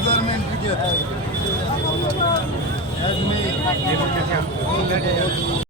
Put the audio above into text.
government की जो है